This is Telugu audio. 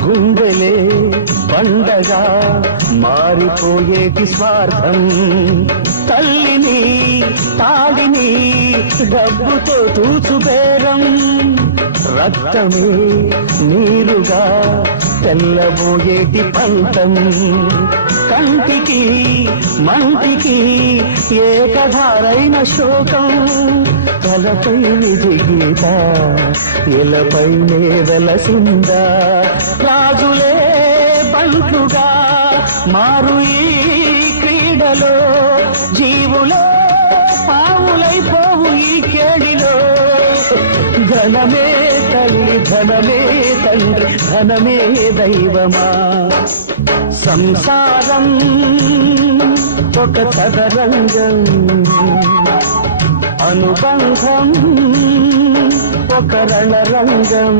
గుండెలే పండగా మారిపోయేటి స్వార్థం తల్లిని తాడిని డబ్బుతో తూచుబేరం రక్తమే నీరుగా తెల్లబోయేటి పంతం కంటికి మంటికి ఏకధారైన శోకం తలపై విధి గీత ఇలపై వెలసిందా రాజులే బంటుగా మారు ఈ క్రీడలో జీవులే పావులైపోవు ఈ కేడిలో ధనమే తల్లి ధనమే తండ్రి ధనమే దైవమా సంసారం ఒక చదరంగం అనుబంధం ఒక రణరంగం